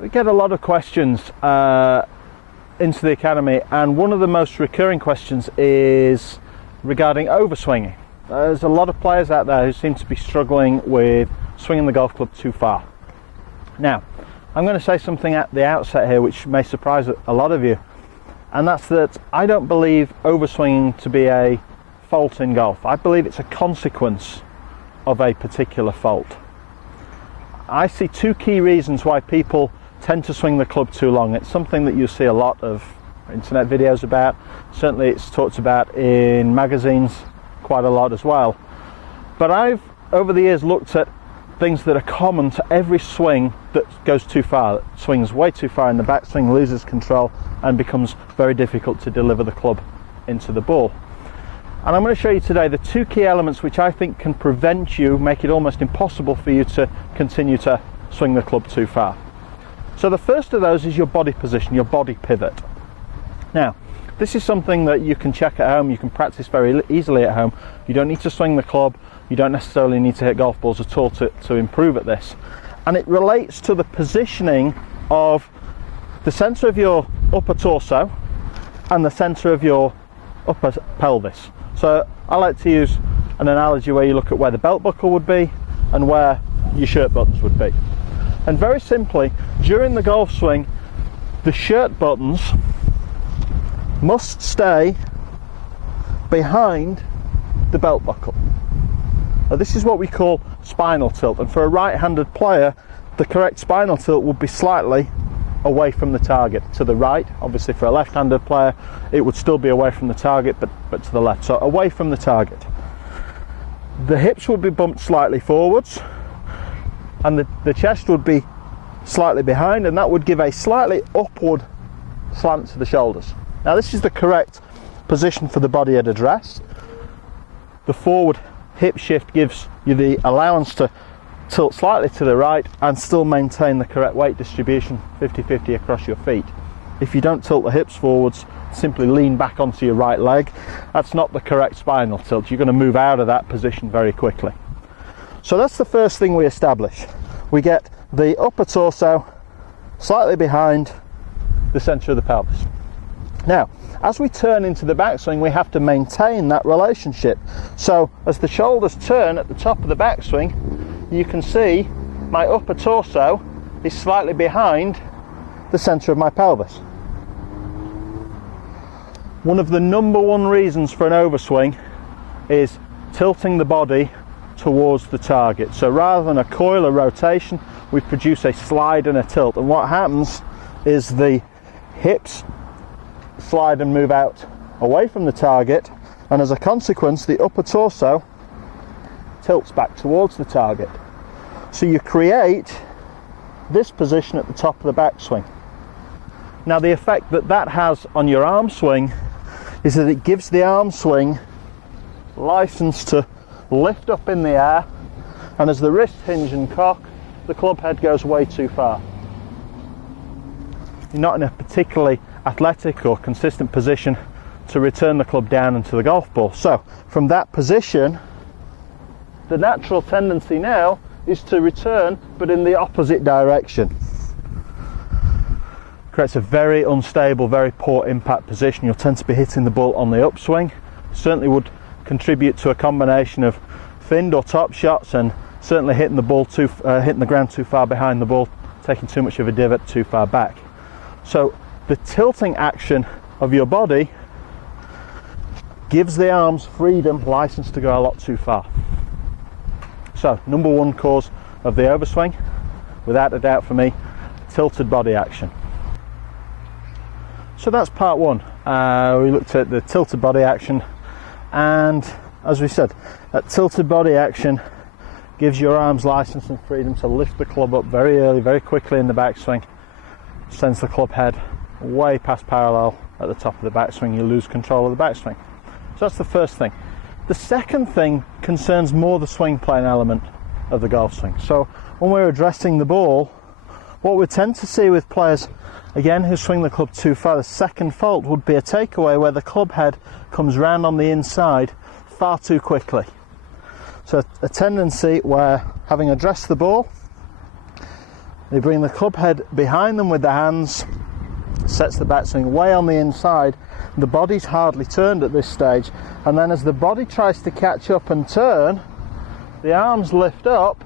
We get a lot of questions into the academy, and one of the most recurring questions is regarding overswinging. There's a lot of players out there who seem to be struggling with swinging the golf club too far. Now, I'm going to say something at the outset here which may surprise a lot of you, and that's that I don't believe overswinging to be a fault in golf. I believe it's a consequence of a particular fault. I see two key reasons why people tend to swing the club too long. It's something that you see a lot of internet videos about. Certainly it's talked about in magazines quite a lot as well. But I've, over the years, looked at things that are common to every swing that goes too far, that swings way too far in the backswing, loses control, and becomes very difficult to deliver the club into the ball. And I'm going to show you today the two key elements which I think can prevent you, make it almost impossible for you to continue to swing the club too far. So the first of those is your body position, your body pivot. Now, this is something that you can check at home, you can practice very easily at home. You don't need to swing the club, you don't necessarily need to hit golf balls at all to improve at this. And it relates to the positioning of the centre of your upper torso and the centre of your upper pelvis. So I like to use an analogy where you look at where the belt buckle would be and where your shirt buttons would be. And very simply, during the golf swing, the shirt buttons must stay behind the belt buckle. Now, this is what we call spinal tilt, and for a right-handed player, the correct spinal tilt would be slightly away from the target, to the right. Obviously for a left-handed player it would still be away from the target, but to the left, so away from the target. The hips would be bumped slightly forwards, and the chest would be slightly behind, and that would give a slightly upward slant to the shoulders. Now, this is the correct position for the body at address. The forward hip shift gives you the allowance to tilt slightly to the right and still maintain the correct weight distribution 50-50 across your feet. If you don't tilt the hips forwards, simply lean back onto your right leg, that's not the correct spinal tilt. You're going to move out of that position very quickly. So that's the first thing we establish. We get the upper torso slightly behind the centre of the pelvis. Now, as we turn into the backswing, we have to maintain that relationship. So as the shoulders turn at the top of the backswing, you can see my upper torso is slightly behind the centre of my pelvis. One of the number one reasons for an overswing is tilting the body towards the target. So rather than a coil or rotation, we produce a slide and a tilt, and what happens is the hips slide and move out away from the target, and as a consequence the upper torso tilts back towards the target. So you create this position at the top of the backswing. Now, the effect that has on your arm swing is that it gives the arm swing license to lift up in the air, and as the wrist hinge and cock, the club head goes way too far. You're not in a particularly athletic or consistent position to return the club down into the golf ball. So from that position, the natural tendency now is to return, but in the opposite direction. Creates a very unstable, very poor impact position. You'll tend to be hitting the ball on the upswing. Certainly would contribute to a combination of thinned or top shots, and certainly hitting the ground too far behind the ball, taking too much of a divot too far back. So the tilting action of your body gives the arms freedom, license to go a lot too far. So number one cause of the overswing, without a doubt for me, tilted body action. So that's part one. We looked at the tilted body action, and as we said, that tilted body action gives your arms license and freedom to lift the club up very early, very quickly in the backswing, sends the club head way past parallel at the top of the backswing. You lose control of the backswing. So that's the first thing. The second thing concerns more the swing plane element of the golf swing. So when we're addressing the ball, what we tend to see with players, again, who swing the club too far, the second fault would be a takeaway where the club head comes round on the inside far too quickly. So a tendency where, having addressed the ball, They bring the club head behind them with the hands, sets the backswing way on the inside. The body's hardly turned at this stage, and then as the body tries to catch up and turn, the arms lift up,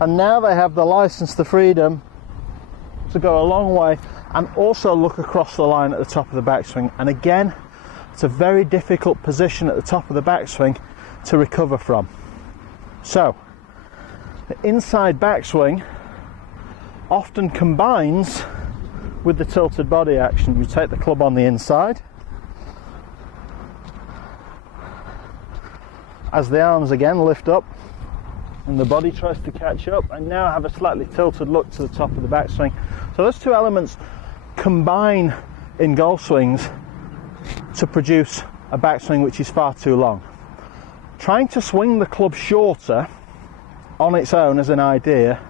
and now they have the license, the freedom to go a long way and also look across the line at the top of the backswing. And again, it's a very difficult position at the top of the backswing to recover from. So the inside backswing often combines with the tilted body action. You take the club on the inside, as the arms again lift up and the body tries to catch up, and now have a slightly tilted look to the top of the backswing. So those two elements combine in golf swings to produce a backswing which is far too long. Trying to swing the club shorter on its own as an idea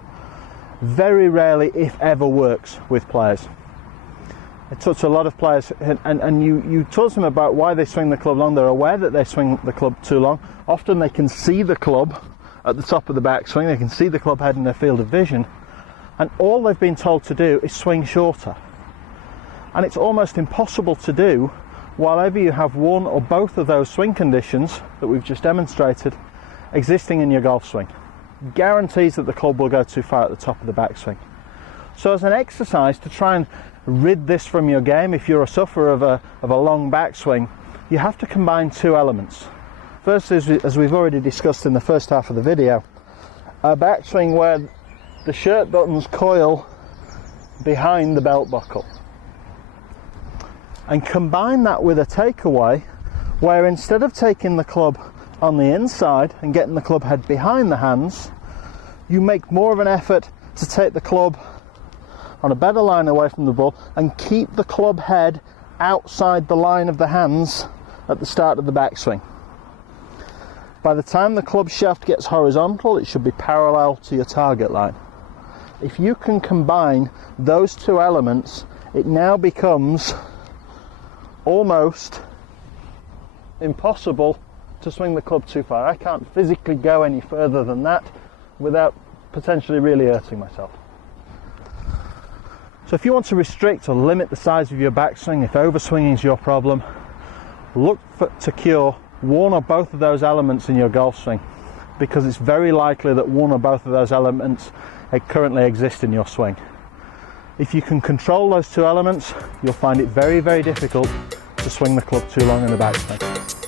very rarely, if ever, works with players. I talk to a lot of players, and you talk to them about why they swing the club long. They're aware that they swing the club too long. Often they can see the club at the top of the backswing, they can see the club head in their field of vision, and all they've been told to do is swing shorter. And it's almost impossible to do while ever you have one or both of those swing conditions that we've just demonstrated existing in your golf swing. Guarantees that the club will go too far at the top of the backswing. So as an exercise to try and rid this from your game, if you're a sufferer of a long backswing, you have to combine two elements. First, as we've already discussed in the first half of the video, a backswing where the shirt buttons coil behind the belt buckle. And combine that with a takeaway where instead of taking the club on the inside and getting the club head behind the hands, you make more of an effort to take the club on a better line away from the ball and keep the club head outside the line of the hands at the start of the backswing. By the time the club shaft gets horizontal, it should be parallel to your target line. If you can combine those two elements, it now becomes almost impossible to swing the club too far. I can't physically go any further than that without potentially really hurting myself. So if you want to restrict or limit the size of your backswing, if overswinging is your problem, look to cure one or both of those elements in your golf swing, because it's very likely that one or both of those elements currently exist in your swing. If you can control those two elements, you'll find it very, very difficult to swing the club too long in the backswing.